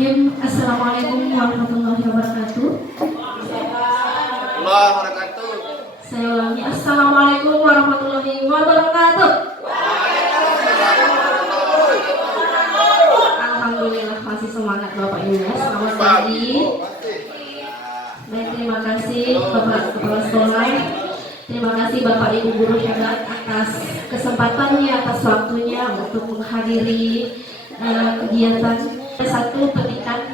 Bismillahirrahmanirrahim. Assalamualaikum warahmatullahi wabarakatuh. Saya ulangi. Assalamualaikum warahmatullahi wabarakatuh. Alhamdulillah masih semangat Bapak Ibu ya. Selamat pagi. Baik, terima kasih Bapak Kepala Sekolah. Terima kasih Bapak Ibu Guru hebat atas kesempatannya, atas waktunya untuk menghadiri kegiatan. Satu petikan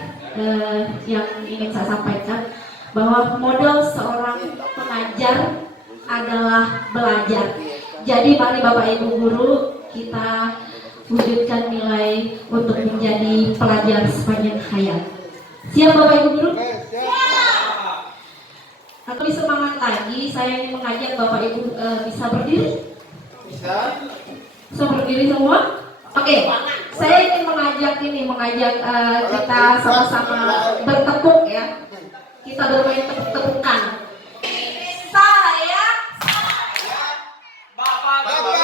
yang ingin saya sampaikan, bahwa modal seorang pengajar adalah belajar. Jadi mari Bapak Ibu Guru kita wujudkan nilai untuk menjadi pelajar sepanjang hayat. Siap Bapak Ibu Guru? Atau lebih semangat lagi, saya ingin mengajak Bapak Ibu bisa berdiri? Bisa berdiri semua? Oke, saya ingin mengajak kita sama-sama bertepuk ya. Kita bermain tepuk-tepukan. Saya Bapak Guru.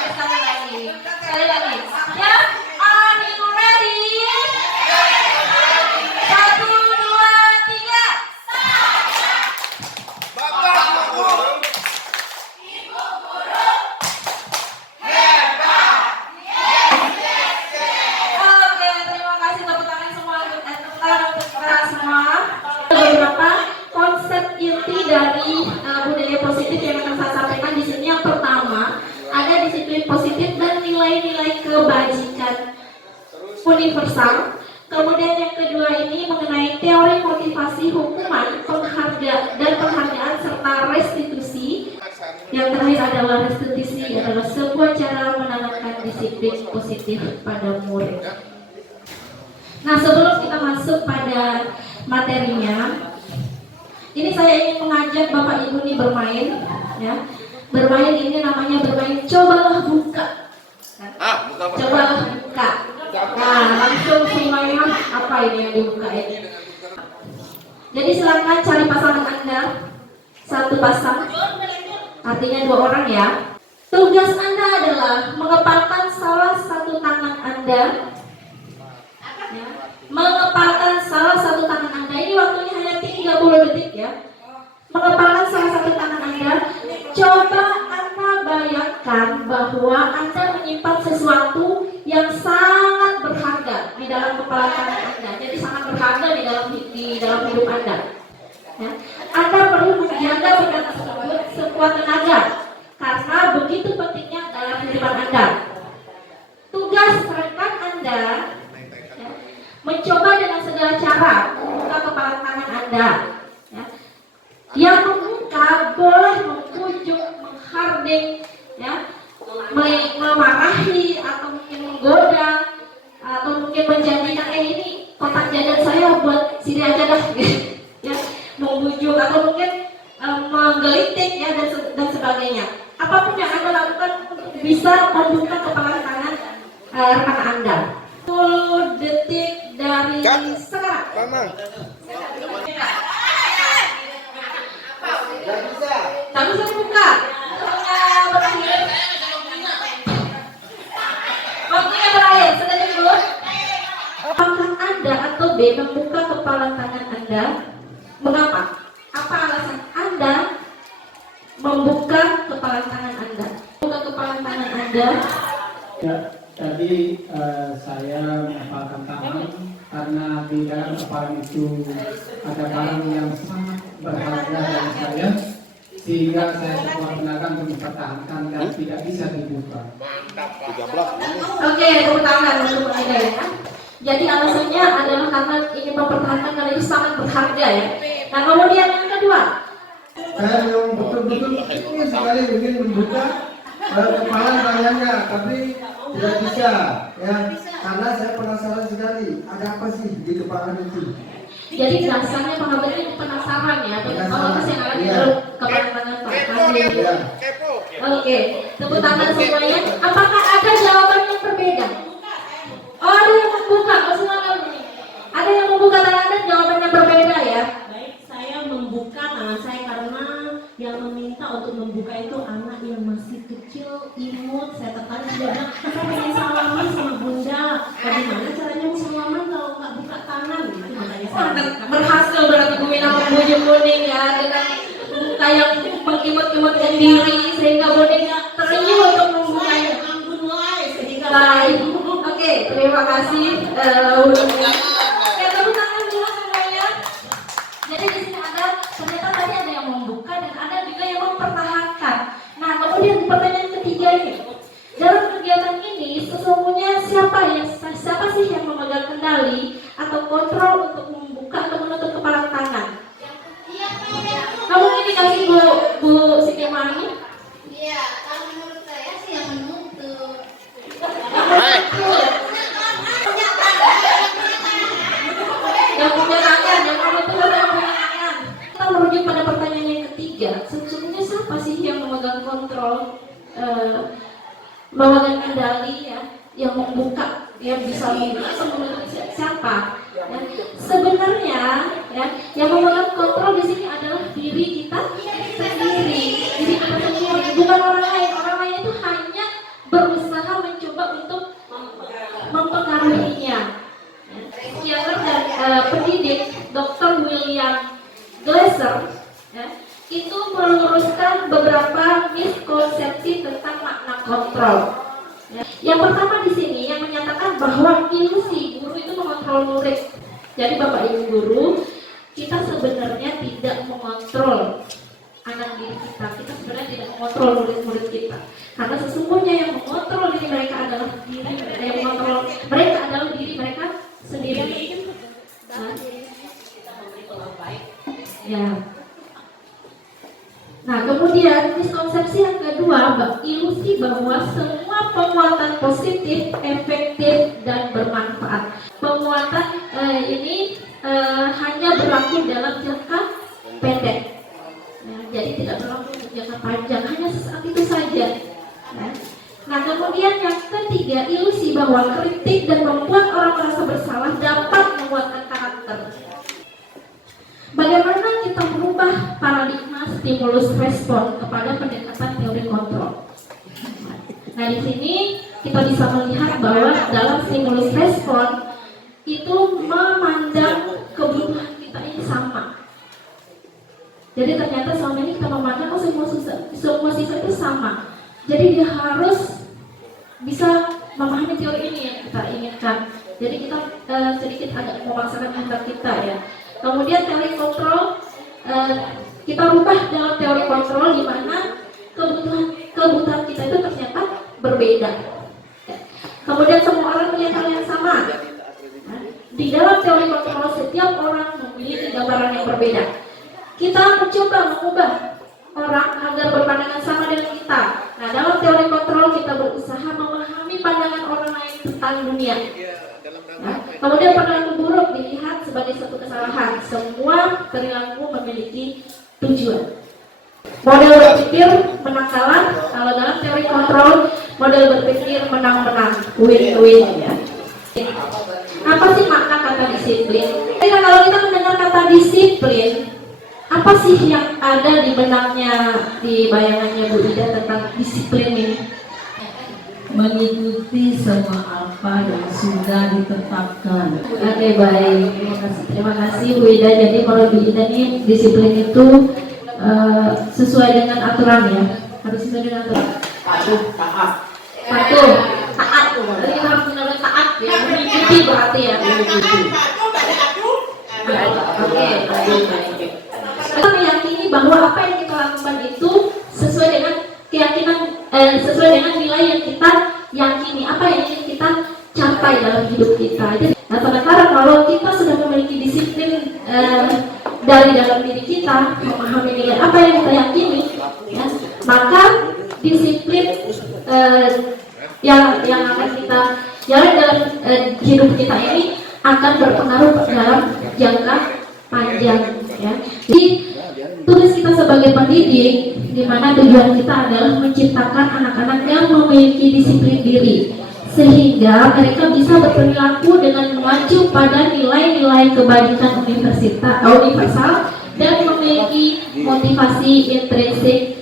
Sekali lagi. Ya, are you ready? 1, 2, 3. Bapak Guru. Ibu Guru. Hebat. Oke, terima kasih tepuk tangan semua untuk kita semua. Beberapa konsep inti dari budaya positif yang akan saya sampaikan di sini. Yang pertama, ada disiplin positif dan nilai-nilai kebajikan universal. Kemudian yang kedua ini mengenai teori motivasi, hukuman, penghargaan serta restitusi. Yang terakhir adalah restitusi adalah sebuah cara menanamkan disiplin positif pada murid. Nah, sebelum kita masuk pada materinya, ini saya ingin mengajak Bapak Ibu ini bermain ya. Bermain ini namanya bermain cobalah buka. Cobalah buka. Nah, langsung semuanya apa ini yang dibuka ini? Jadi silakan cari pasangan Anda. Satu pasang. Artinya 2 orang ya. Tugas Anda adalah mengepalkan salah satu tangan Anda. Ya. Mengepalkan salah satu tangan Anda. Ini waktunya hanya 30 detik ya. Mengepalkan salah satu tangan Anda. Coba Anda bayangkan bahwa Anda menyimpan sesuatu yang sangat berharga di dalam kepala tangan Anda. Jadi sangat berharga di dalam hidup Anda. Ya. Anda perlu menjaga benda tersebut sekuat tenaga karena begitu pentingnya dalam kehidupan Anda. Tugas rekan Anda ya, mencoba dengan segala cara membuka kepala tangan Anda. Ya. Yang membuka boleh membujuk, mengharding, ya, memarahi atau mungkin menggoda atau mungkin menjanjikan ini kotak jajan saya buat sini aja dah, ya, membujuk atau mungkin menggelitik ya dan sebagainya. Apapun yang Anda lakukan bisa membuka kepala tangan rekan Anda. 10 detik dari sekarang. Tak bisa dibuka. Waktunya berakhir. Sudah cukup? Apakah Anda atau B membuka kepala tangan Anda? Mengapa? Apa alasan Anda membuka kepala tangan Anda? Membuka kepala tangan Anda? Ya, tadi saya mengepalkan tangan karena di dalam kepalan itu ada barang yang sangat berharga dari saya, sehingga saya sekuat tenaga untuk mempertahankan dan tidak bisa dibuka. Oke, tepuk tangan untuk Anda ya. Jadi alasannya adalah karena ingin mempertahankan karena itu sangat berharga ya. Nah, kemudian yang kedua, saya yang betul-betul ingin sekali ingin membuka kepala tangannya, tapi tidak bisa ya, karena saya penasaran sekali ada apa sih di kepala itu. jadi dasarnya pengabarnya penasaran ya, atau kesalahan lagi kepala tangan Pak Fadil. Oke, tepuk tangan semuanya. Apakah ada jawaban yang berbeda? Oh, ada yang membuka. Oh, silakan. Ada yang membuka tangan dan jawabannya berbeda ya. Baik, saya membuka tangan saya karena yang meminta meminta untuk membuka itu anak yang masih kecil, imut. Saya tekanan dia bilang, saya pengen salaman sama bunda. Bagaimana caranya mau salaman kalau nggak buka tangan? Itu makanya saya berhasil berarti Bu Mina membujuk Boning ya dengan muka yang mengimut-imutkan diri sehingga Boning terenyuh untuk membukanya. Baik, oke, terima kasih. Tepuk tangan dulu semuanya. Jadi di sini ada ternyata tadi ada yang membuka dan ada juga yang mempertahankan. Nah, kemudian pertanyaan ketiga ini, dalam kegiatan ini sesungguhnya siapa sih yang memegang kendali atau kontrol untuk membuka atau menutup kepalan tangan? Kamu ini dikasih Bu Siti Mani? Iya, kalau menurut saya sih yang menutup. Yang punya tangan, yang kamu tuh yang punya tangan. Kita merujuk pada pertanyaan yang ketiga. Sesungguhnya siapa sih yang memegang kontrol, memegang kendali ya, yang membuka, yang bisa membuka atau menutup siapa? Ya. Sebenarnya ya, yang memegang kontrol di sini adalah diri kita sendiri, diri kita sendiri, bukan orang lain. Orang lain itu hanya berusaha mencoba untuk mempengaruhinya. Psikiater dan pendidik Dr. William Glasser ya, itu meluruskan beberapa miskonsepsi tentang makna kontrol. Ya. Yang pertama di sini yang menyatakan bahwa ilusi guru itu mengontrol murid. Jadi Bapak Ibu guru, kita sebenarnya tidak mengontrol anak didik kita. Kita sebenarnya tidak mengontrol murid-murid kita. Karena sesungguhnya yang mengontrol diri mereka adalah diri mereka sendiri. Ya. Nah, kemudian miskonsepsi yang kedua, ilusi bahwa semua penguatan positif, efektif dan bermanfaat. Penguatan ini hanya berlaku dalam jangka pendek. Ya, jadi tidak berlaku untuk jangka panjang, hanya sesaat itu saja. Ya. Nah, kemudian yang ketiga, ilusi bahwa kritik dan membuat orang merasa bersalah dapat menguatkan karakter. Bagaimana kita merubah paradigma stimulus respon kepada pendekatan teori kontrol? Nah, di sini kita bisa melihat bahwa dalam stimulus respon itu memandang kebutuhan kita ini sama. Jadi ternyata selama ini kita memandang semua siswa itu sama. Jadi dia harus bisa memahami teori ini yang kita inginkan. Jadi kita sedikit agak memaksakan kehendak kita ya. Kemudian teori kontrol kita rubah dalam teori kontrol di mana kebutuhan kita itu ternyata berbeda. Kemudian semua orang melihat hal yang sama. Di dalam teori kontrol setiap orang memiliki gambaran yang berbeda. Kita mencoba mengubah orang agar berpandangan sama dengan kita. Nah, dalam teori kontrol kita berusaha memahami pandangan orang lain tentang dunia. Nah, kemudian perilaku buruk dilihat sebagai suatu kesalahan. Semua perilaku memiliki tujuan. Model berpikir menang kalah. Kalau dalam teori kontrol, model berpikir menang-menang, win-win ya. Apa sih makna kata disiplin? Kalau kita mendengar kata disiplin, apa sih yang ada di benaknya, di bayangannya Bu Ida tentang disiplin ini? Mengikuti semua apa yang sudah ditetapkan. Oke, baik, terima kasih Bu Ida. Jadi kalau Bu Ida ini disiplin itu sesuai dengan aturan ya, harus sesuai dengan aturan. Patuh, taat. Jadi kita harus benar-benar taat ya, mengikuti berarti ya. Oke, baik. Kita meyakini bahwa apa yang kita lakukan itu sesuai dengan keyakinan, sesuai dengan nilai yang kita yakini, apa yang ingin kita capai dalam hidup kita. Nah, sementara kalau kita sudah memiliki disiplin dari dalam diri kita, memahami nilai apa yang kita yakini, ya, maka disiplin yang akan kita jalan dalam hidup kita ini akan berpengaruh dalam jangka panjang. Ya. Jadi tugas kita sebagai pendidik, di mana tujuan kita adalah menciptakan anak-anak yang memiliki disiplin diri, sehingga mereka bisa berperilaku dengan mengacu pada nilai-nilai kebajikan universal dan memiliki motivasi intrinsik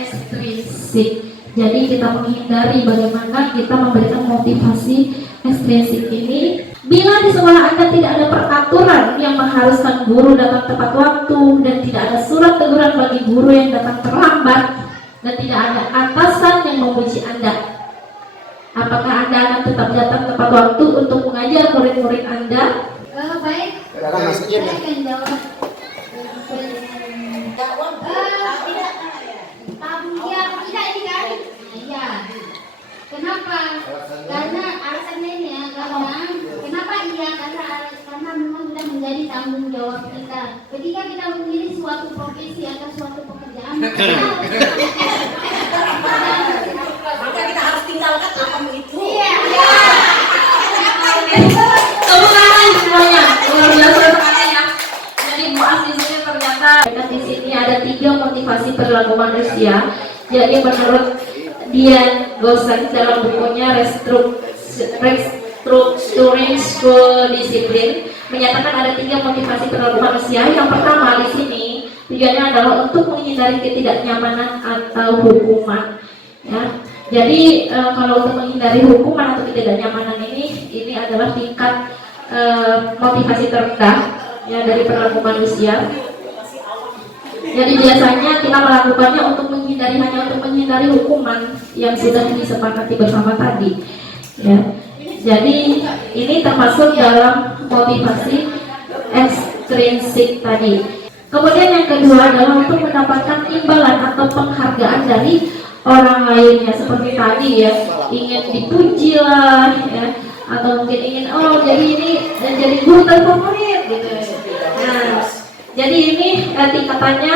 ekstrinsik. Jadi kita menghindari bagaimana kita memberikan motivasi ekstrinsik ini. Bila di sekolah Anda tidak ada peraturan yang mengharuskan guru datang tepat waktu dan tidak ada surat teguran bagi guru yang datang terlambat dan tidak ada atasan yang memuji Anda, apakah Anda akan tetap datang tepat waktu untuk mengajar murid-murid Anda? Baik. Saya akan jawab. Tidak ini kan? Iya. Kenapa? Karena alasannya ini ya, karena kenapa iya? Karena memang sudah menjadi tanggung jawab kita. Ketika kita memilih suatu profesi atau suatu pekerjaan, maka kita harus tinggalkan apa itu. Iya. Tepuk tangan semuanya, luar biasa sekali ya. Jadi Bu As di sini ternyata di sini ada 3 motivasi perilaku manusia. Jadi menurut Dian Gosens dalam bukunya Restructuring School Discipline menyatakan ada 3 motivasi perilaku manusia. Yang pertama di sini tujuannya adalah untuk menghindari ketidaknyamanan atau hukuman. Ya. Jadi kalau untuk menghindari hukuman atau ketidaknyamanan ini adalah tingkat motivasi terendah ya dari perilaku manusia. Jadi biasanya kita melakukannya hanya untuk menghindari hukuman yang sudah disepakati bersama tadi. Ya. Jadi ini termasuk dalam motivasi ekstrinsik tadi. Kemudian yang kedua adalah untuk mendapatkan imbalan atau penghargaan dari orang lainnya, seperti tadi ya, ingin dipuji lah ya, atau mungkin ingin jadi guru terfavorit gitu. Nah, jadi ini tingkatannya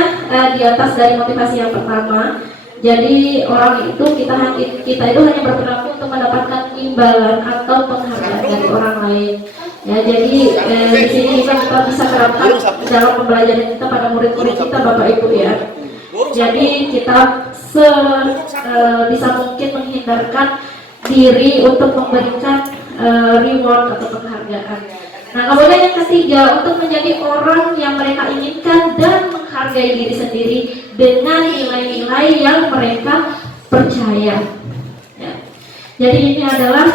di atas dari motivasi yang pertama. Jadi orang itu kita itu hanya berperilaku untuk mendapatkan imbalan atau penghargaan dari orang lain. Ya, jadi di sini kita bisa terapkan dalam pembelajaran kita pada murid-murid kita, Bapak Ibu ya. Jadi kita bisa mungkin menghindarkan diri untuk memberikan reward atau penghargaan. Nah, kemudian yang ketiga, untuk menjadi orang yang mereka inginkan dan menghargai diri sendiri dengan nilai-nilai yang mereka percaya. Ya. Jadi ini adalah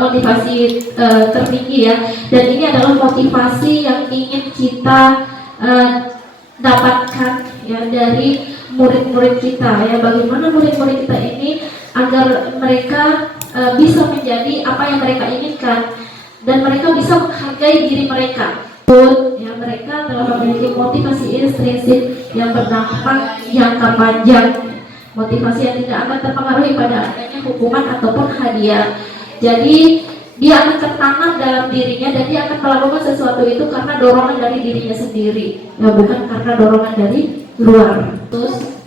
motivasi tertinggi ya, dan ini adalah motivasi yang ingin kita dapatkan ya dari murid-murid kita ya. Bagaimana murid-murid kita ini agar mereka bisa menjadi apa yang mereka inginkan dan mereka bisa menghargai diri mereka. Ya, mereka telah memiliki motivasi intrinsik yang berdampak jangka panjang, motivasi yang tidak akan terpengaruhi pada adanya hukuman ataupun hadiah. Jadi dia akan tertanam dalam dirinya dan dia akan melakukan sesuatu itu karena dorongan dari dirinya sendiri, ya, bukan karena dorongan dari luar. Terus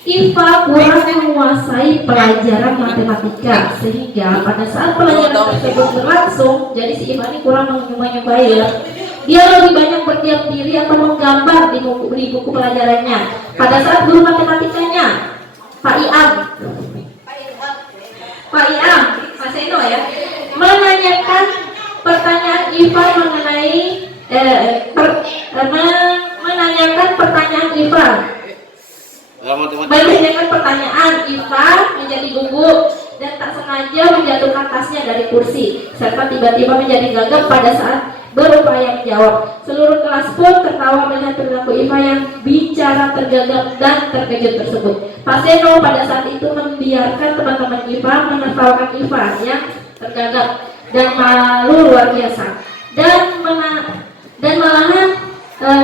Iva kurang menguasai pelajaran matematika sehingga pada saat pelajaran tersebut berlangsung, jadi si Iva ini kurang menyukai ya. Dia lebih banyak berdiam diri atau menggambar di buku pelajarannya. Pada saat guru matematikanya, Pak Iam, Pak Seno ya, menanyakan pertanyaan Iva menanyakan pertanyaan Iva. Menanyakan pertanyaan Iva menjadi gugup dan tak sengaja menjatuhkan tasnya dari kursi, serta tiba-tiba menjadi gagap pada saat berupaya menjawab. Seluruh kelas pun tertawa melihat perilaku Iva yang bicara tergagap dan terkejut tersebut. Pak Seno pada saat itu membiarkan teman-teman Iva menertawakan Iva yang tergagap dan malu luar biasa, dan malahan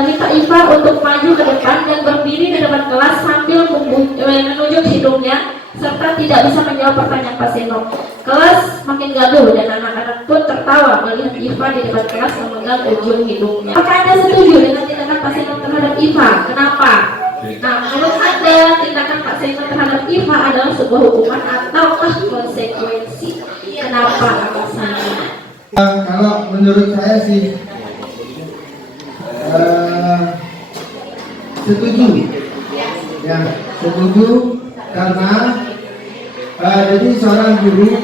minta Iva untuk maju ke depan dan berdiri di depan kelas sambil menunjuk hidungnya serta tidak bisa menjawab pertanyaan Pak Seno. Kelas makin gaduh dan anak-anak pun tertawa melihat Iva di depan kelas memegang ujung hidungnya. Apakah Anda setuju dengan tindakan Pak Seno terhadap Iva? Kenapa? Nah, menurut Anda tindakan Pak Seno terhadap Iva adalah sebuah hukuman ataukah konsekuensi? Kenapa alasannya? Kalau menurut saya sih setuju, ya setuju karena jadi seorang guru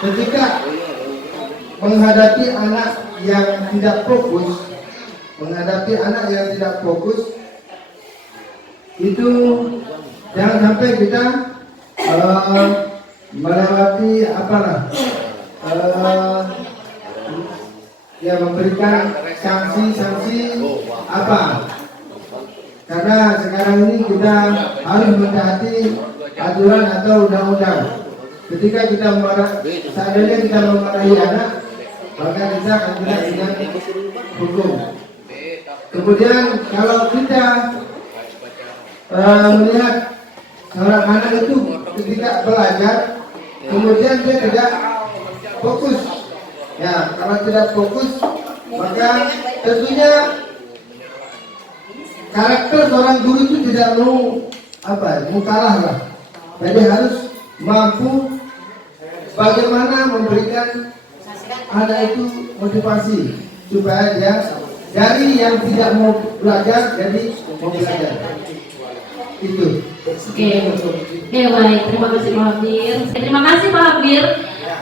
ketika menghadapi anak yang tidak fokus, itu jangan sampai kita melewati ya memberikan sanksi-sanksi karena sekarang ini kita harus mentaati aturan atau undang-undang. Ketika kita seandainya kita memarahi anak, maka kita akan kena dengan hukum. Kemudian kalau kita melihat seorang anak itu ketika belajar, kemudian dia tidak fokus. Ya, kalau tidak fokus, maka tentunya karakter seorang guru itu tidak mau kalah lah. Jadi harus mampu bagaimana memberikan anak itu motivasi supaya dia dari yang tidak mau belajar jadi mau belajar. Itu. Oke, baik. Terima kasih Pak Habir. Terima kasih Pak Habir.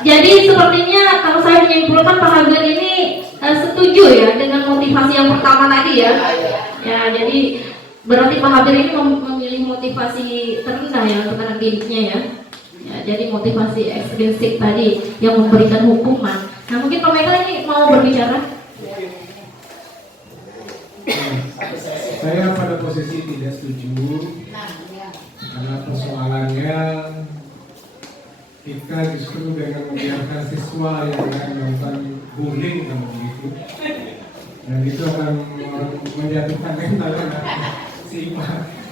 Jadi sepertinya kalau saya menyimpulkan Pak Habir ini setuju ya dengan motivasi yang pertama tadi ya. Ya, jadi berarti Pak Habir ini memilih motivasi terendah ya untuk anak didiknya ya. Ya, jadi motivasi ekstrinsik tadi yang memberikan hukuman. Nah, mungkin Pak Meta ini mau berbicara. Saya pada posisi tidak setuju karena persoalannya kita justru dengan membiarkan siswa yang akan melakukan bullying dan begitu, dan itu akan menjatuhkan mental siswa.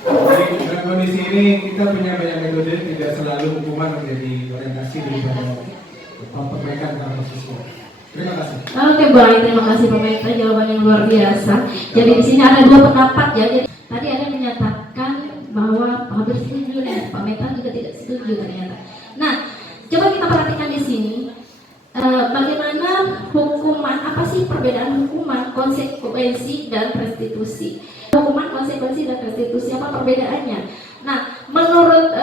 Dalam kondisi ini kita punya banyak metode, tidak selalu hukuman menjadi orientasi daripada perbaikan para siswa. Terima kasih. Oke, baik, terima kasih Pak Meta, jawaban yang luar biasa. Jadi di sini ada dua pendapat ya. Jadi tadi ada yang menyatakan bahwa Pak Habir setuju nih, Pak Meta juga tidak setuju ternyata. Nah, coba kita perhatikan di sini bagaimana hukuman, apa sih perbedaan hukuman, konsekuensi dan restitusi. Hukuman, konsekuensi dan restitusi, apa perbedaannya? Nah, menurut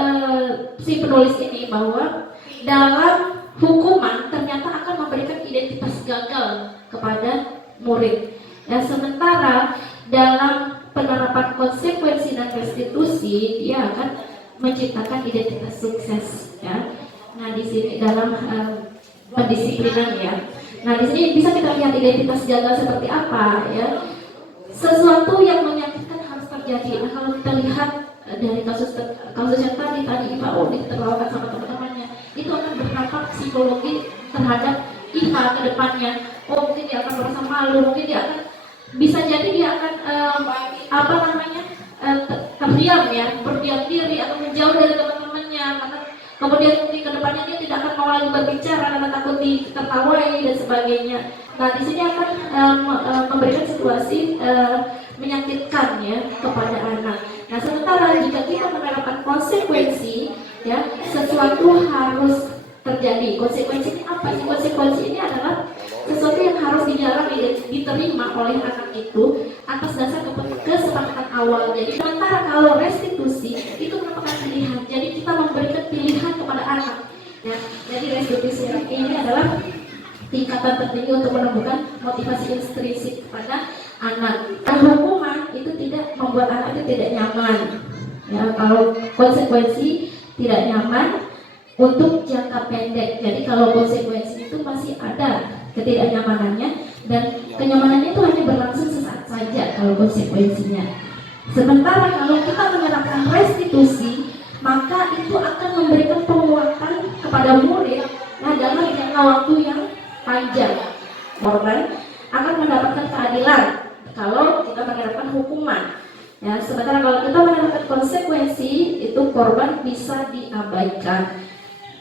si penulis ini bahwa dalam hukuman ternyata akan memberikan identitas gagal kepada murid. Dan sementara dalam penerapan konsekuensi dan restitusi dia akan menciptakan identitas sukses ya. Nah, di sini dalam pendisiplinan ya. Nah, di sini bisa kita lihat identitas gagal seperti apa ya. Sesuatu yang menyakitkan harus terjadi. Nah, kalau kita lihat dari kasus yang tadi Iva ditertawakan sama teman-temannya, itu akan berdampak psikologi terhadap Iva ke depannya. Mungkin dia akan merasa malu, mungkin dia akan bisa jadi dia akan terdiam ya, berdiam diri atau menjauh dari teman-temannya, karena kemudian mungkin ke depannya dia tidak akan mau lagi berbicara karena takut ditertawai dan sebagainya. Nah, di sini akan memberikan situasi menyakitkan ya kepada anak. Nah, sementara jika kita menerapkan konsekuensi ya, sesuatu harus terjadi. Konsekuensi ini apa sih? Konsekuensi ini adalah sesuatu yang harus dijalani dan diterima oleh anak itu atas dasar kesepakatan awal. Jadi sementara kalau restitusi itu merupakan pilihan. Jadi kita memberikan pilihan kepada anak. Ya, jadi restitusi ini adalah tingkatan tertinggi untuk menemukan motivasi intrinsik kepada anak. Dan hukuman itu tidak membuat anak itu tidak nyaman. Ya, kalau konsekuensi tidak nyaman untuk jangka pendek. Jadi kalau konsekuensi itu masih ada ketidaknyamanannya, dan kenyamanannya itu hanya berlangsung sesaat saja kalau konsekuensinya. Sementara kalau kita menerapkan restitusi, maka itu akan memberikan penguatan kepada murid dalam jangka waktu yang panjang. Korban akan mendapatkan keadilan kalau kita menerapkan hukuman. Ya, sementara kalau kita menerapkan konsekuensi, itu korban bisa diabaikan.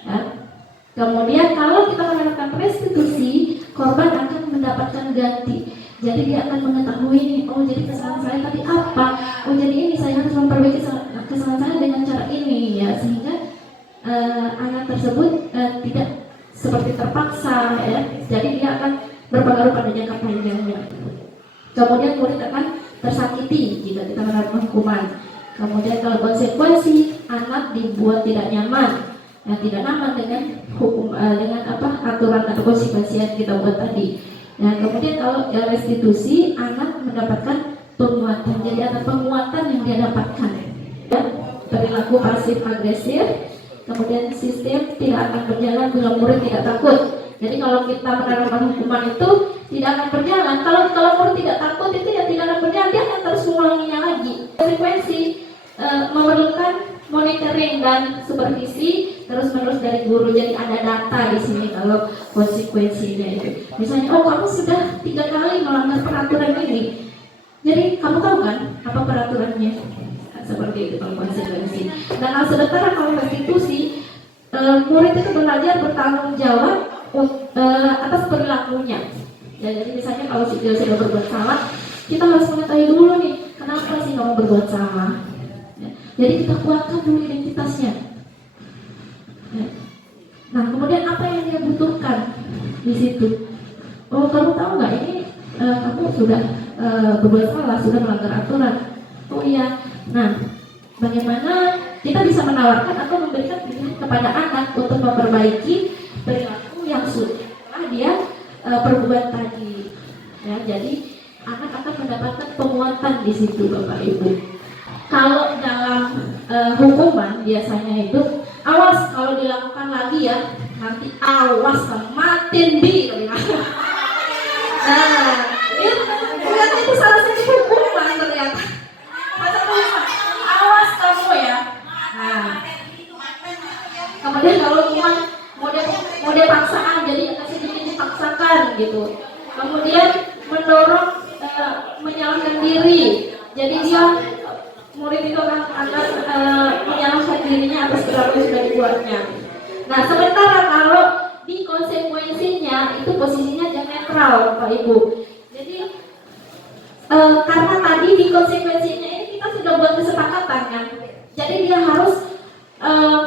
Ya. Kemudian kalau kita menerapkan restitusi, korban akan mendapatkan ganti. Jadi dia akan mengetahui nih, oh jadi kesalahan saya tadi apa? Oh jadi ini saya harus memperbaiki kesalahan saya dengan cara ini ya, sehingga anak tersebut tidak seperti terpaksa ya. Jadi dia akan berpengaruh pada jangka panjangnya. Kemudian murid akan tersakiti jika kita menerapkan hukuman. Kemudian kalau konsekuensi, anak dibuat tidak nyaman. Yang tidak nyaman dengan aturan atau konsekuensi yang kita buat tadi. Nah, kemudian kalau restitusi, anak mendapatkan penguatan, jadi ada penguatan yang dia dapatkan. perilaku pasif agresif. Kemudian sistem tidak akan berjalan bila murid tidak takut. Jadi kalau kita menerapkan hukuman itu tidak akan berjalan. Kalau murid tidak takut itu ya tidak akan berjalan, dia akan terus mengulanginya lagi. Konsekuensi memerlukan monitoring dan supervisi terus-menerus dari guru. Jadi ada data di sini kalau konsekuensinya itu. Misalnya, oh kamu sudah 3 kali melanggar peraturan ini. Jadi kamu tahu kan apa peraturannya? Seperti itu kalau konsekuensi. Dan hal sementara kalau restitusi, murid itu belajar bertanggung jawab atas perilakunya. Ya, jadi misalnya kalau dia sudah berbuat salah, kita harus mengetahui dulu nih, kenapa sih kamu berbuat salah. Ya, jadi kita kuatkan dulu identitasnya. Ya. Nah, kemudian apa yang dia butuhkan di situ? Oh, kamu tahu nggak ini kamu sudah berbuat salah, sudah melanggar aturan. Oh iya. Nah, bagaimana kita bisa menawarkan atau memberikan pilihan kepada anak untuk memperbaiki perilaku yang sudah dia perbuat tadi. Ya, jadi anak akan mendapatkan penguatan di situ, Bapak Ibu. Kalau dalam hukuman biasanya itu awas kalau dilakukan lagi ya, nanti awas matiin bi. Nah, ternyata itu salah satu hukuman ternyata. Awas kamu ya. Nah, kemudian kalau hukuman model paksaan, jadi sedikit dipaksakan gitu. Kemudian mendorong menyalahkan diri. Jadi dia murid itu akan menyalahkan dirinya atas perilaku yang sudah dibuatnya. Nah, sementara kalau di konsekuensinya itu posisinya diametral, Bapak Ibu. Jadi karena tadi di konsekuensinya ini kita sudah buat kesepakatan kan. Jadi dia harus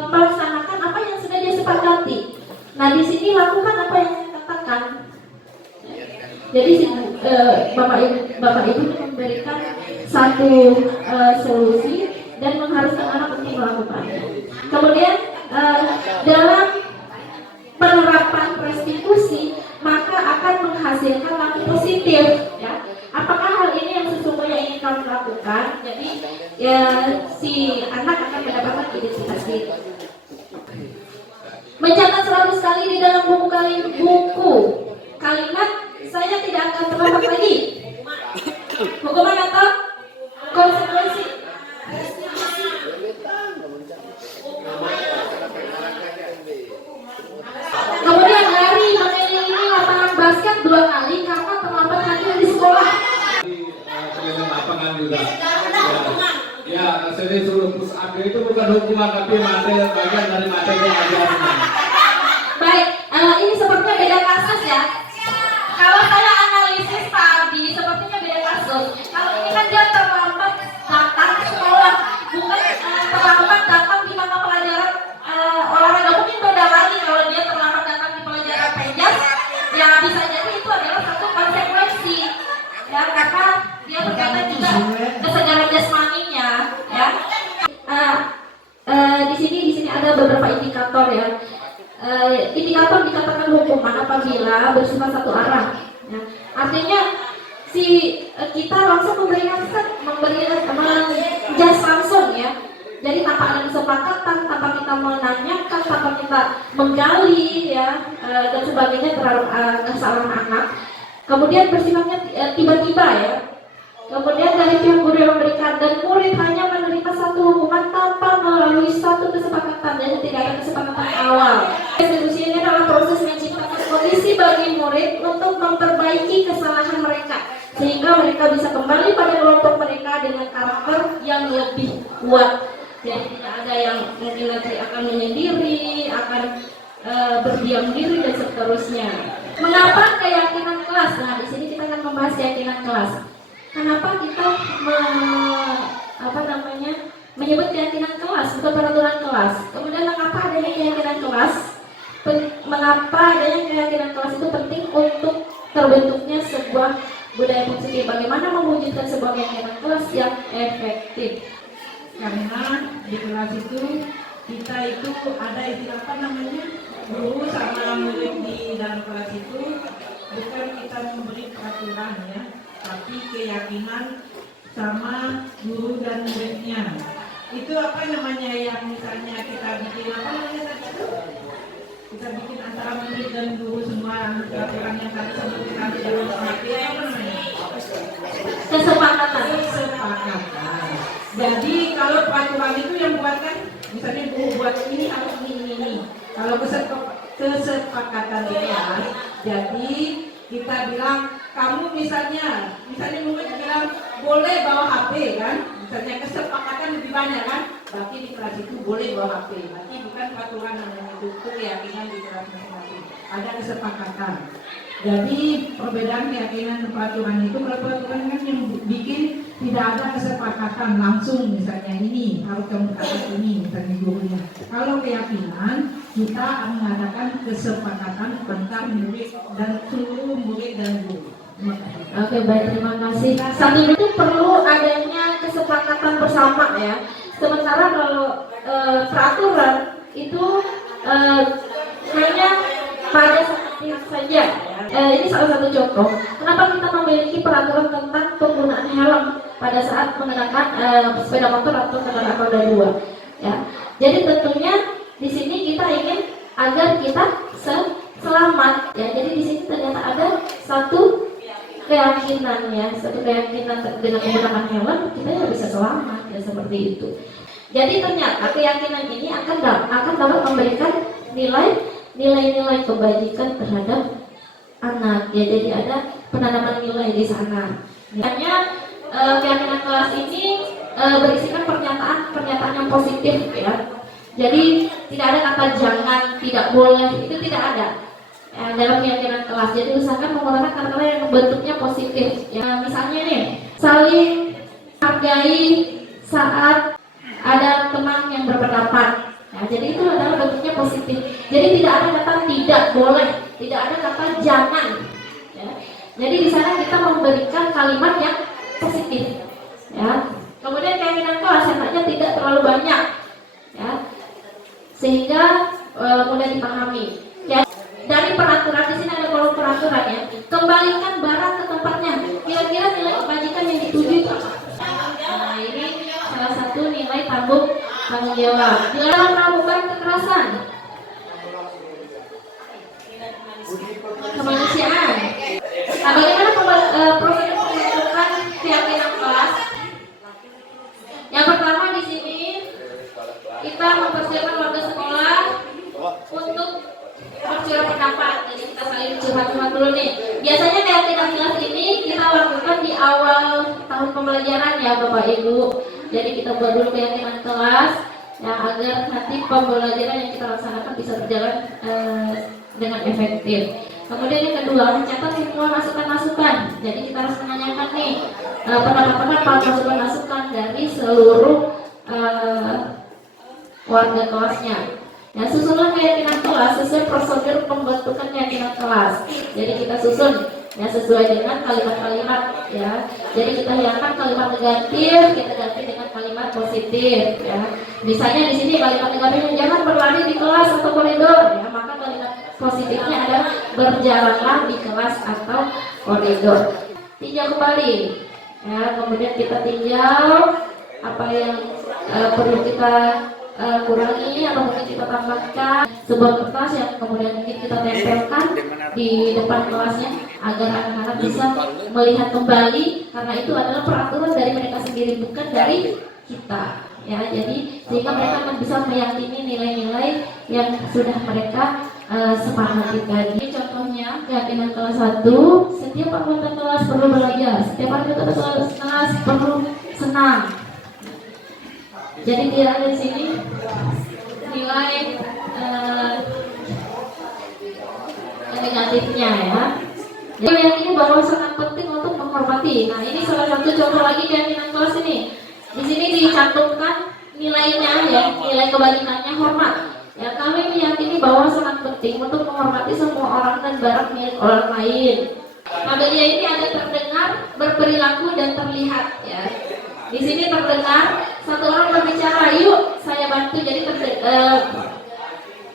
melaksanakan apa yang sudah dia sepakati. Nah, di sini lakukan apa yang saya katakan. Jadi Bapak Ibu memberikan satu solusi dan mengharuskan anak untuk melakukannya. Kemudian dalam penerapan restitusi maka akan menghasilkan langkah positif, ya. Apakah hal ini yang sesungguhnya ingin kamu lakukan? Jadi ya, si anak akan mendapatkan identitas diri. Mencatat 100 kali di dalam buku kalimat saya tidak akan terlambat lagi. Hukuman atau konsekuensi? Kemudian hari mengelilingi lapangan basket 2 kali karena terlambat hadir di sekolah. Keliling lapangan juga. Ya, saya suruh push up itu bukan hukuman tapi bagian dari materi ajaran. Baik, ini sepertinya beda kasus ya. Kalau saya analisis tadi, sepertinya beda kasus. Kalau ini kan dia terlambat datang ke sekolah, bukan terlambat datang di mata pelajaran olahraga. Mungkin beda lagi kalau dia terlambat datang di pelajaran penjas. Ya bisa jadi itu adalah satu konsekuensi. Ya, karena dia berkaitan juga kesegaran jasmaninya. Ya. Di sini ada beberapa indikator ya. Indikator dikatakan hukuman apabila bersifat satu arah. Ya. Artinya kita langsung memberikan jas langsung ya. Jadi tanpa ada kesepakatan, tanpa kita menanyakan, tanpa kita menggali ya dan sebagainya terhadap kesalahan anak. Kemudian bersifatnya tiba-tiba ya. Kemudian dari pihak guru yang memberikan dan murid hanya menerima satu hukuman tanpa melalui satu kesepakatan, jadi tidak ada kesepakatan awal. Restitusi ini adalah proses menciptakan kondisi bagi murid untuk memperbaiki kesalahan mereka sehingga mereka bisa kembali pada kelompok mereka dengan karakter yang lebih kuat. Jadi tidak ada yang mungkin nanti akan menyendiri, akan berdiam diri dan seterusnya. Mengapa keyakinan kelas? Nah, di sini kita akan membahas keyakinan kelas. Kenapa kita menyebut keyakinan kelas bukan peraturan kelas? Kemudian mengapa adanya keyakinan kelas? Mengapa adanya keyakinan kelas itu penting untuk terbentuknya sebuah budaya positif? Bagaimana mewujudkan sebuah keyakinan kelas yang efektif? Karena di kelas itu kita itu ada istilah guru sama murid di dalam kelas itu bukan kita memberi peraturan ya, tapi keyakinan sama guru dan muridnya. itu apa namanya yang misalnya kita bikin apa namanya tadi itu? Kita bikin antara murid dan guru semua peraturan yang tadi seperti tadi dalam semati apa namanya? Kesepakatan. Kesepakatan. Jadi kalau peraturan itu yang buat kan, misalnya guru buat ini harus ini. Kalau kesepakatan itu ya, jadi kita bilang kamu misalnya murid bilang boleh bawa HP kan, misalnya kesepakatan lebih banyak kan, berarti di kelas itu boleh bawa HP, berarti bukan peraturan namanya itu keyakinan di kelas masing-masing, ada kesepakatan. Jadi perbedaan keyakinan dan peraturan itu, kalau peraturan kan yang bikin tidak ada kesepakatan langsung, misalnya ini harus kamu katakan ini, misalnya gurunya. Kalau keyakinan kita mengadakan kesepakatan antar murid dan seluruh murid dan guru. Oke, baik, terima kasih. Satu itu perlu adanya kesepakatan bersama ya. Sementara kalau peraturan itu hanya pada seperti saja. Ini salah satu contoh. Kenapa kita memiliki peraturan tentang penggunaan helm pada saat mengenakan sepeda motor atau kendaraan roda 2? Ya. Jadi tentunya di sini kita ingin agar kita selamat. Ya. Jadi di sini ternyata ada satu keyakinan dengan menggunakan helm kita ya bisa selamat ya, seperti itu. Jadi ternyata keyakinan ini akan dapat memberikan nilai-nilai kebajikan terhadap anak ya. Jadi ada penanaman nilai di sana. Hanya keyakinan kelas ini berisikan pernyataan yang positif ya. Jadi tidak ada kata jangan, tidak boleh, itu tidak ada dalam keyakinan kelas. Jadi usahakan menggunakan kata-kata yang bentuknya positif ya. Misalnya nih, saling hargai saat ada teman yang berpendapat ya. Jadi itu adalah bentuknya positif. Jadi tidak ada kata tidak boleh, tidak ada kata jangan ya. Jadi di sana kita memberikan kalimat yang positif ya. Kemudian keyakinan kelas hendaknya tidak terlalu banyak ya, sehingga mudah dipahami ya. Dari peraturan, di sini ada kolom peraturan ya. Kembalikan barang ke tempatnya. Kira-kira nilai kebajikan yang dituju itu apa? Nah, ini salah satu nilai tanggung jawab. Dilarang melakukan kekerasan. Kemanusiaan. Nah, bagaimana proses pembentukan keyakinan kelas? Yang pertama di sini kita mempersiapkan warga sekolah untuk bercurah pendapat. Jadi kita saling curhat-curhat dulu nih. Biasanya keyakinan kelas ini kita lakukan di awal tahun pembelajaran ya Bapak Ibu. Jadi kita buat dulu keyakinan kelas ya, agar nanti pembelajaran yang kita laksanakan bisa berjalan dengan efektif. Kemudian yang kedua, mencatat semua masukan-masukan. Jadi kita harus menanyakan nih pendapat-pendapat, masukan-masukan dari seluruh warga kelasnya. Ya, susunan keyakinan kelas sesuai prosedur pembentukan keyakinan kelas. Jadi kita susun ya sesuai dengan kalimat-kalimat ya. Jadi kita hilangkan kalimat negatif, kita ganti dengan kalimat positif ya. Misalnya di sini kalimat negatifnya jangan berlari di kelas atau koridor ya, maka kalimat positifnya adalah berjalanlah di kelas atau koridor. Tinjau kembali ya, kemudian kita tinjau apa yang perlu kita kurangi atau mungkin kita tambahkan, sebuah kertas yang kemudian mungkin kita tempelkan di depan kelasnya agar anak-anak bisa melihat kembali, karena itu adalah peraturan dari mereka sendiri bukan dari kita ya. Jadi sehingga mereka akan bisa meyakini nilai-nilai yang sudah mereka sepakati tadi. Contohnya keyakinan kelas 1, setiap anggota kelas perlu belajar, setiap anggota kelas perlu senang. Jadi tidak ada di sini nilai negatifnya ya. Jadi yang ini bahwa sangat penting untuk menghormati. Nah ini salah satu contoh lagi keyakinan kelas ini. Di sini dicantumkan nilainya ya, nilai kebajikannya hormat. Ya, kami meyakini bahwa sangat penting untuk menghormati semua orang dan barang milik orang lain. Nah, bagian ini ada terdengar, berperilaku dan terlihat ya. Di sini terdengar satu orang berbicara, yuk saya bantu. Jadi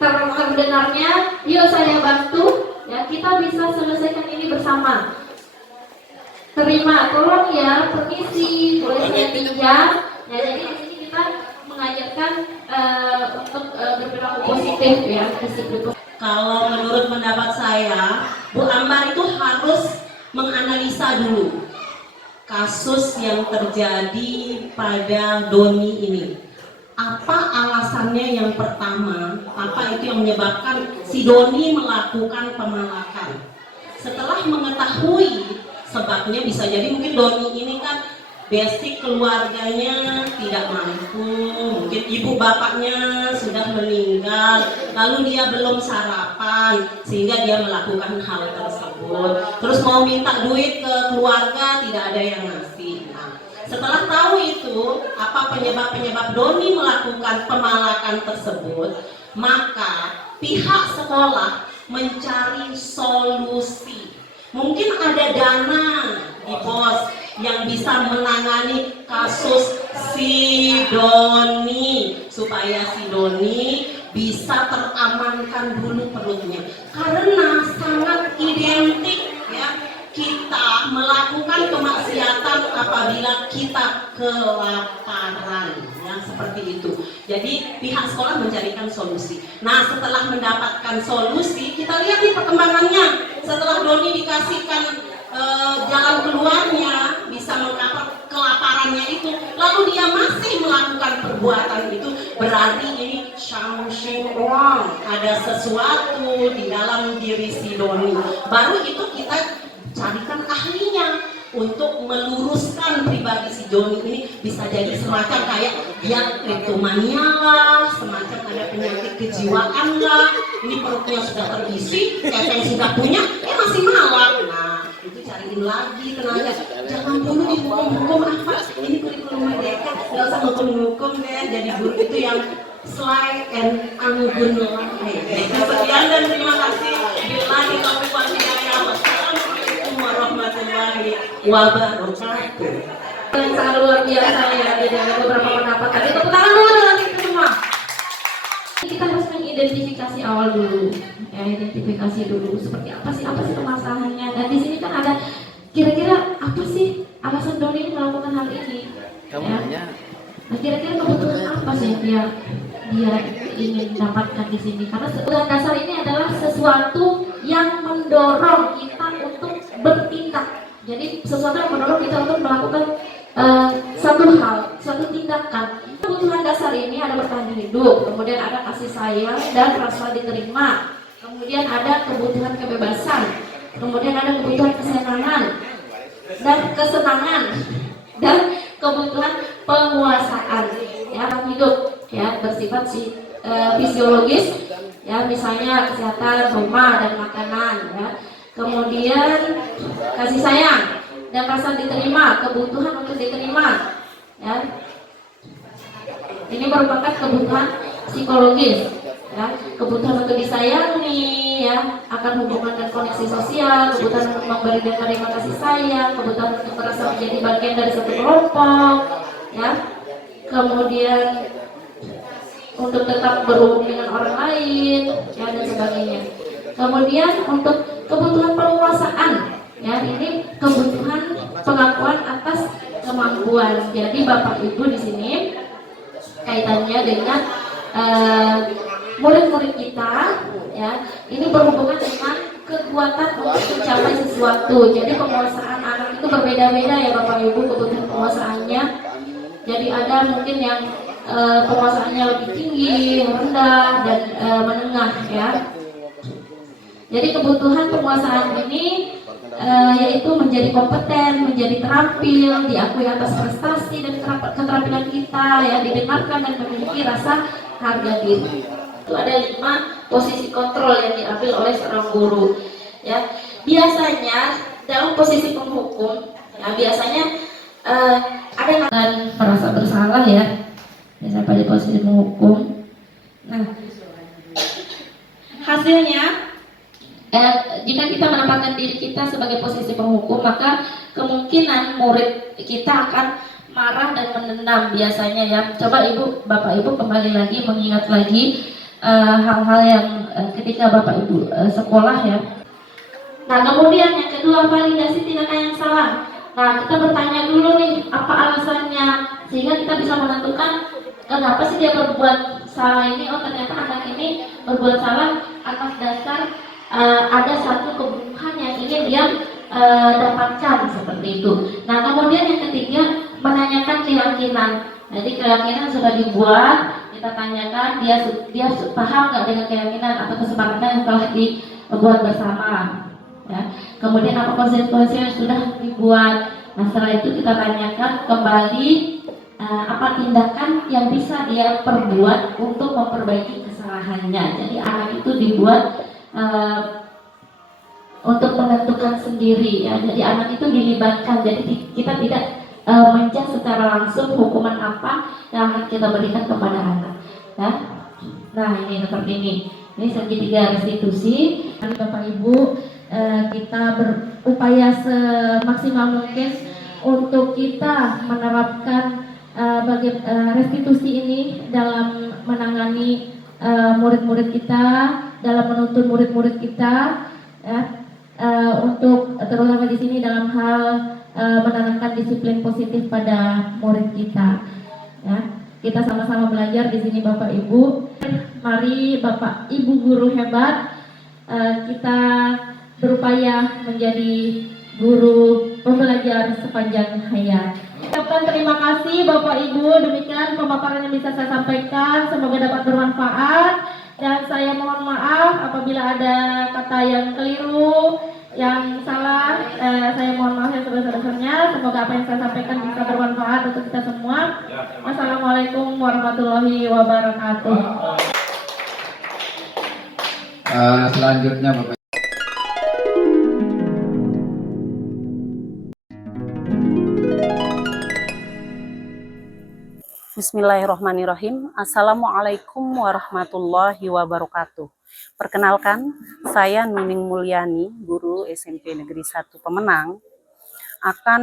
terdengarnya, yuk saya bantu. Ya, kita bisa selesaikan ini bersama. Terima, tolong ya, permisi, boleh saya pinjam. Ya, jadi di sini kita Mendikbud. Kalau menurut pendapat saya, Bu Ambar itu harus menganalisa dulu kasus yang terjadi pada Doni ini. Apa alasannya yang pertama? Apa itu yang menyebabkan si Doni melakukan pemalakan? Setelah mengetahui sebabnya, bisa jadi mungkin Doni ini kan basic keluarganya tidak mampu, mungkin ibu bapaknya sudah meninggal, lalu dia belum sarapan sehingga dia melakukan hal tersebut. Terus mau minta duit ke keluarga, tidak ada yang ngasih. Nah, setelah tahu itu apa penyebab Doni melakukan pemalakan tersebut, maka pihak sekolah mencari solusi. Mungkin ada dana di pos yang bisa menangani kasus si Doni, supaya si Doni bisa teramankan dulu perutnya, karena sangat identik ya kita melakukan kemaksiatan apabila kita kelaparan, ya seperti itu. Jadi pihak sekolah mencarikan solusi. Nah, setelah mendapatkan solusi, kita lihat nih perkembangannya. Setelah Doni dikasihkan jalan keluarnya, bisa mengcover kelaparannya itu, lalu dia masih melakukan perbuatan itu, berarti ini something wrong, ada sesuatu di dalam diri si Doni. Baru itu kita carikan ahlinya untuk meluruskan pribadi si Doni ini. Bisa jadi semacam kayak dia kleptomania lah, semacam ada penyakit kejiwaan lah, ini perutnya sudah terisi, yang sudah punya, masih malak. Nah, itu cariin lagi tenaga, jangan dulu dihukum apa, ini kurikulum merdeka, nggak usah hukum deh, jadi guru itu yang sly and anggun lah. Sekian dan terima kasih. Bila di topik hidayah, wassalamualaikum warahmatullahi wabarakatuh. Yang sangat luar biasa ya, dari beberapa pendapat tadi. Tepuk tangan dulu dengan kita semua. Kita harus mengidentifikasi awal dulu, ya, identifikasi dulu seperti apa sih permasalahannya. Dan di sini kan ada kira-kira apa sih alasan Doni ini melakukan hal ini? Ya. Nah, kira-kira kebutuhan apa sih dia ingin dapatkan di sini? Karena kebutuhan dasar ini adalah sesuatu yang mendorong kita untuk bertindak. Jadi sesuatu yang mendorong kita untuk melakukan satu hal, suatu tindakan. Kebutuhan dasar ini ada bertahan hidup, kemudian ada kasih sayang dan rasa diterima, kemudian ada kebutuhan kebebasan, kemudian ada kebutuhan kesenangan dan kebutuhan penguasaan, ya, hidup, ya, bersifat fisiologis, ya, misalnya kesehatan, rumah dan makanan, ya. Kemudian kasih sayang dan rasa diterima, kebutuhan untuk diterima, ya. Ini merupakan kebutuhan psikologis, ya, kebutuhan untuk disayangi, ya, akan hubungan dan koneksi sosial, kebutuhan untuk memberi dan menerima kasih sayang, kebutuhan untuk merasa menjadi bagian dari satu kelompok, ya, kemudian untuk tetap berhubung dengan orang lain, ya, dan sebagainya. Kemudian untuk kebutuhan penguasaan, ya, ini kebutuhan pengakuan atas kemampuan. Jadi Bapak Ibu di sini kaitannya dengan murid-murid kita, ya, ini berhubungan dengan kekuatan untuk mencapai sesuatu. Jadi penguasaan anak itu berbeda-beda ya Bapak Ibu, kebutuhan penguasaannya. Jadi ada mungkin yang penguasaannya lebih tinggi, rendah, dan menengah, ya. Jadi kebutuhan penguasaan ini yaitu menjadi kompeten, menjadi terampil, diakui atas prestasi dan keterampilan kita, ya, didengarkan dan memiliki rasa harga diri. Itu ada 5 posisi kontrol yang diambil oleh seorang guru, ya. Biasanya dalam posisi penghukum, ya, biasanya ada yang merasa bersalah, ya, biasanya pada posisi penghukum. Nah, hasilnya jika kita menempatkan diri kita sebagai posisi penghukum, maka kemungkinan murid kita akan marah dan menendam biasanya, ya. Coba Bapak Ibu kembali lagi mengingat lagi hal-hal yang ketika Bapak Ibu sekolah, ya. Nah, kemudian yang kedua, validasi tindakan yang salah. Nah, kita bertanya dulu nih, apa alasannya, sehingga kita bisa menentukan kenapa sih dia berbuat salah ini. Oh, ternyata anak ini berbuat salah atas dasar ada satu kebutuhan yang ingin dia dapatkan seperti itu. Nah, kemudian yang ketiga menanyakan keyakinan. Jadi keyakinan sudah dibuat, kita tanyakan dia paham nggak dengan keyakinan atau kesepakatan yang telah dibuat bersama. Ya. Kemudian apa konsekuensi yang sudah dibuat. Nah, setelah itu kita tanyakan kembali apa tindakan yang bisa dia perbuat untuk memperbaiki kesalahannya. Jadi anak itu dibuat untuk menentukan sendiri ya. Jadi anak itu dilibatkan. Jadi kita tidak menjudge secara langsung hukuman apa yang akan kita berikan kepada anak. Ya. Nah, ini seperti ini. Ini segitiga restitusi. Bapak Ibu, kita berupaya semaksimal mungkin untuk kita menerapkan restitusi ini dalam menangani murid-murid kita, dalam menuntun murid-murid kita, ya, untuk terutama di sini dalam hal menanamkan disiplin positif pada murid kita. Ya, kita sama-sama belajar di sini Bapak Ibu. Mari Bapak Ibu guru hebat, kita berupaya menjadi guru pembelajar sepanjang hayat. Ucapkan terima kasih Bapak Ibu, demikian pemaparan yang bisa saya sampaikan, semoga dapat bermanfaat dan saya mohon maaf apabila ada kata yang keliru, yang salah, saya mohon maaf yang sebesar-besarnya. Semoga apa yang saya sampaikan bisa bermanfaat untuk kita semua. Wassalamualaikum warahmatullahi wabarakatuh. Selanjutnya Bapak. Bismillahirrahmanirrahim. Assalamualaikum warahmatullahi wabarakatuh. Perkenalkan, saya Nuning Mulyani, guru SMP Negeri 1 Pemenang, akan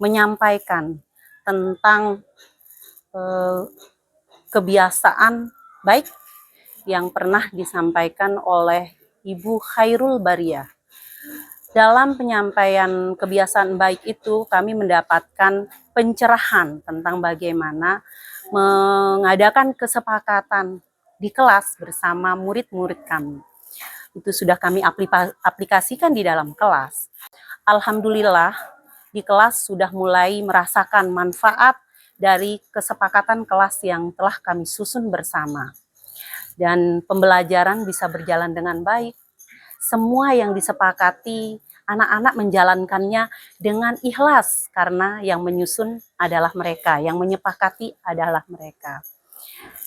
menyampaikan tentang kebiasaan baik yang pernah disampaikan oleh Ibu Khairul Bariyah. Dalam penyampaian kebiasaan baik itu, kami mendapatkan pencerahan tentang bagaimana mengadakan kesepakatan di kelas bersama murid-murid kami. Itu sudah kami aplikasikan di dalam kelas. Alhamdulillah, di kelas sudah mulai merasakan manfaat dari kesepakatan kelas yang telah kami susun bersama. Dan pembelajaran bisa berjalan dengan baik. Semua yang disepakati, anak-anak menjalankannya dengan ikhlas karena yang menyusun adalah mereka, yang menyepakati adalah mereka.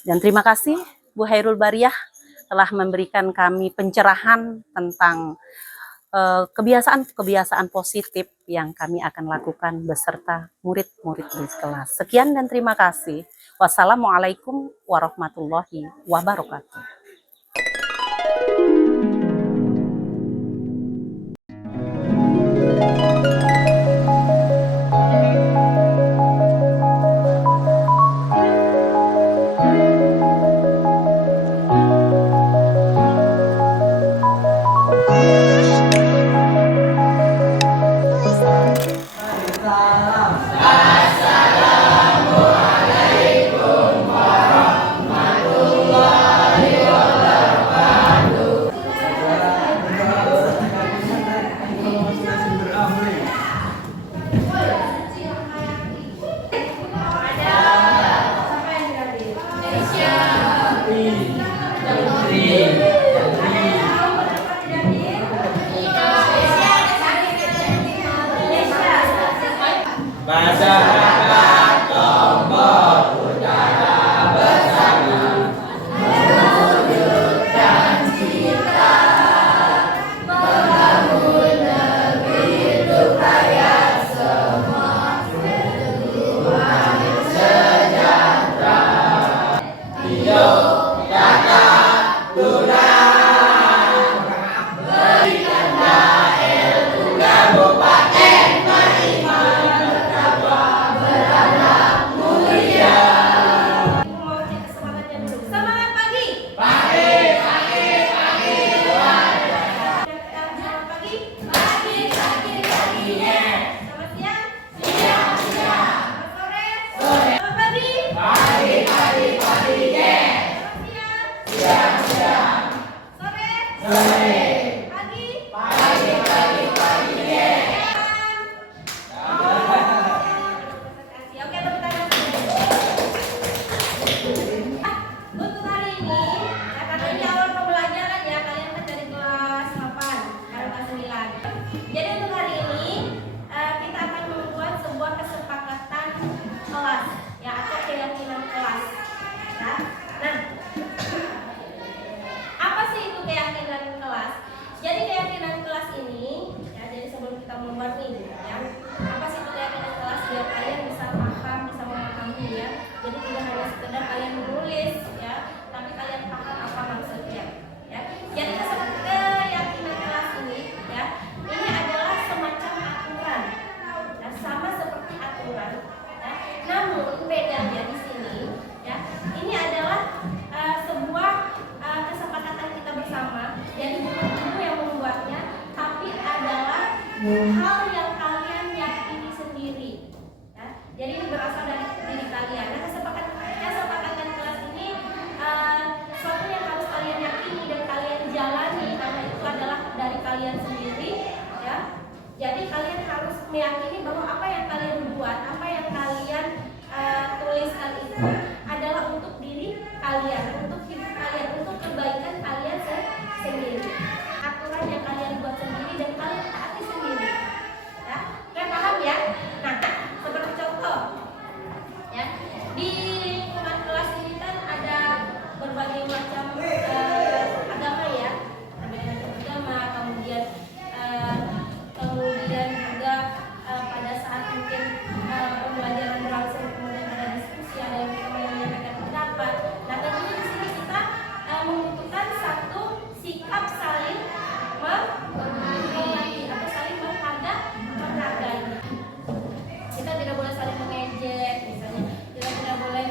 Dan terima kasih Bu Khairul Bariyah telah memberikan kami pencerahan tentang kebiasaan-kebiasaan positif yang kami akan lakukan beserta murid-murid di kelas. Sekian dan terima kasih. Wassalamualaikum warahmatullahi wabarakatuh. Assalamualaikum warahmatullahi wabarakatuh. kelas, ya, atau keyakinan kelas. Ya. Nah, apa sih itu keyakinan kelas? Jadi keyakinan kelas ini, ya, jadi sebelum kita membuat nih, ya, apa sih itu keyakinan kelas biar kalian bisa paham, bisa memahami, ya. Jadi tidak hanya sekedar kalian menulis, ya, tapi kalian paham apa maksudnya, ya. Jadi keyakinan kelas ini, ya, ini adalah semacam aturan, ya, sama seperti aturan, ya. Namun bedanya di sini, ya, ini adalah sebuah kesepakatan kita bersama. Jadi bukan ibu yang membuatnya, tapi adalah hal yang kalian yakini sendiri, ya. Jadi ini berasal dari diri kalian. Nah, kesepakatan kelas ini suatu yang harus kalian yakini dan kalian jalani, karena itu adalah dari kalian sendiri, ya. Jadi kalian harus meyakini bahwa apa yang kalian buat, apa yang kalian tuliskan itu adalah untuk diri kalian, untuk hidup kalian, untuk kebaikan kalian sendiri. Aturan yang kalian buat sendiri dan kalian taati sendiri. Ya, kalian paham ya? Nah, seperti contoh, ya, di lingkungan kelas ini kan ada berbagai macam agama, ya, agama, kemudian juga pada saat mungkin pembelajaran berlangsung, kemudian ada diskusi, ada yang menyampaikan pendapat. Nah, tentunya di sini kita membutuhkan satu sikap saling menghormati atau saling menghargai. Kita tidak boleh saling mengejek, misalnya kita tidak boleh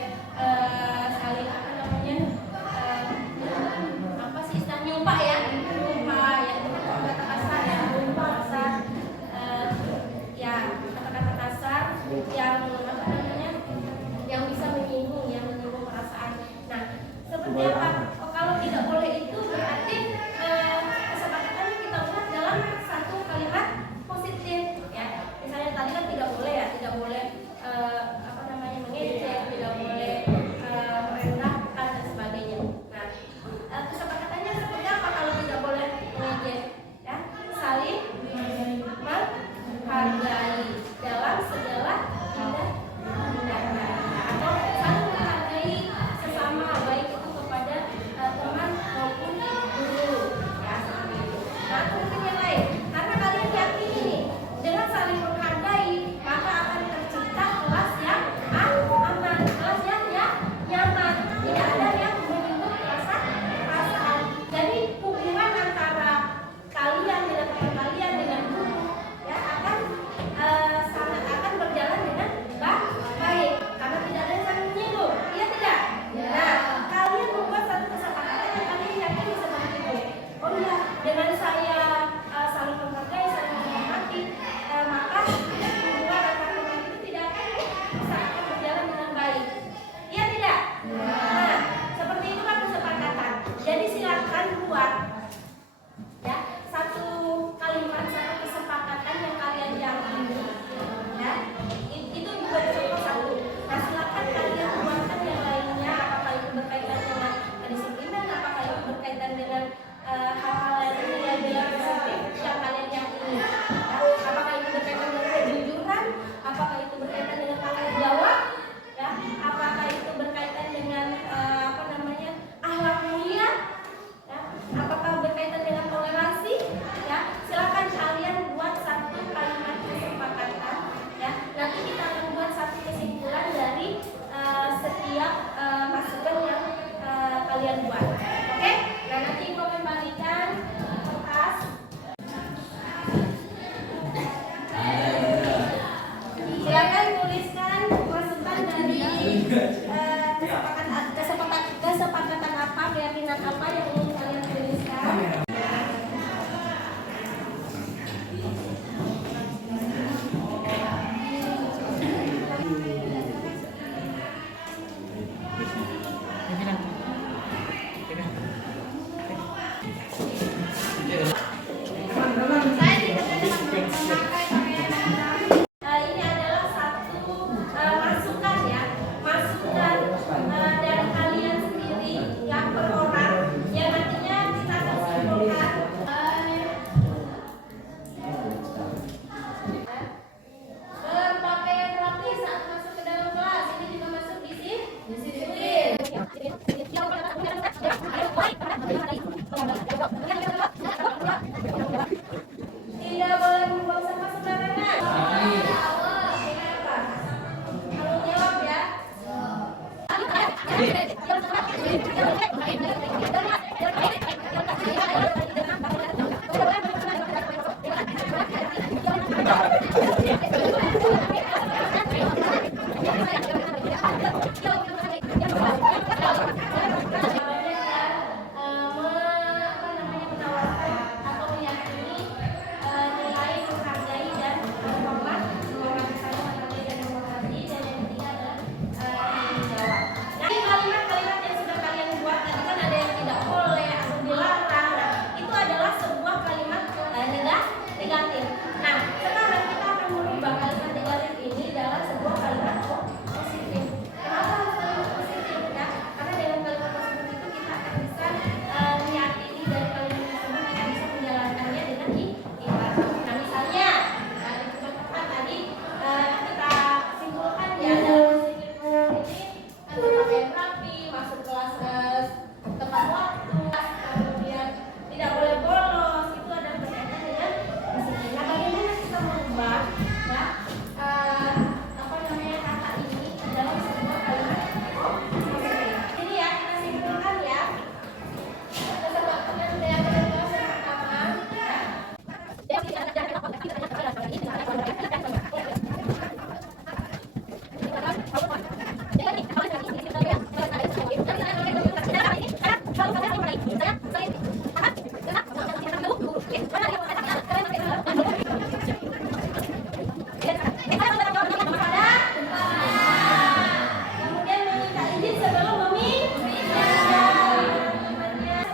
Kalimat-kalimat yang sudah kalian buat tadi kan ada yang tidak boleh atau dilarang. Nah, itu adalah sebuah kalimat negatif. Nah, sekarang kita akan merubah kalimat negatif ini dalam sebuah kalimat positif. Kenapa harus kalimat positif ya? Karena dengan kalimat positif itu kita akan bisa meyakini dari kalimat tersebut kita bisa menjalankannya dengan ikhlas. Nah, misalnya di contohkan tadi kita simpulkan ya dalam positif ini tempat yang rapi, masuk kelas tepat waktu, kemudian tidak boleh bolos, itu ada berkaitan dengan disiplin. Nah, bagaimana kita mengubah ya kata ini dalam sebuah kalimat positif? Jadi ya kita simpulkan ya. Kesepakatan yang kelas yang pertama ya. Kemudian meminta izin sebelum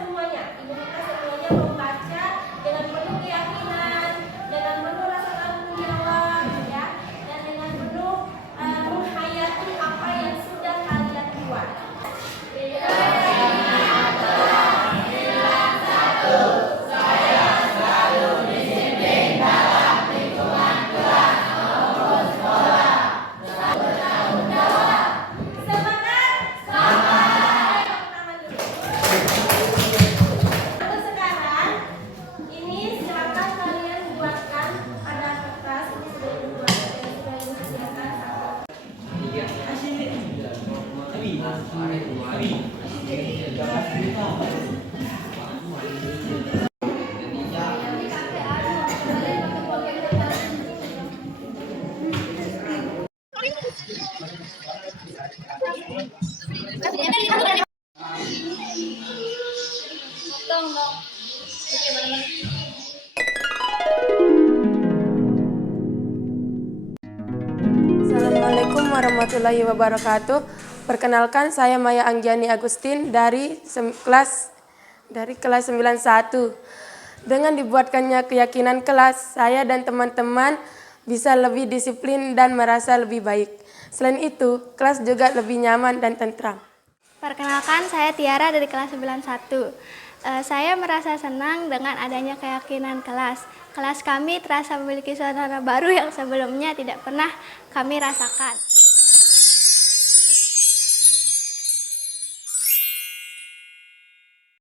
semuanya. Ibu minta semuanya membaca dengan penuh keyakinan, dengan penuh rasa tanggung jawab, ya, dan dengan penuh menghayati apa yang sudah kalian buat. Sekarang ini silakan kalian buatkan ada kertas ini sudah dibuat dan sudah disediakan satu. Assalamualaikum warahmatullahi wabarakatuh. Perkenalkan, saya Maya Anggiani Agustin dari kelas 91. Dengan dibuatkannya keyakinan kelas, saya dan teman-teman bisa lebih disiplin dan merasa lebih baik. Selain itu, kelas juga lebih nyaman dan tentram. Perkenalkan, saya Tiara dari kelas 91. Saya merasa senang dengan adanya keyakinan kelas. Kelas kami terasa memiliki suasana baru yang sebelumnya tidak pernah kami rasakan.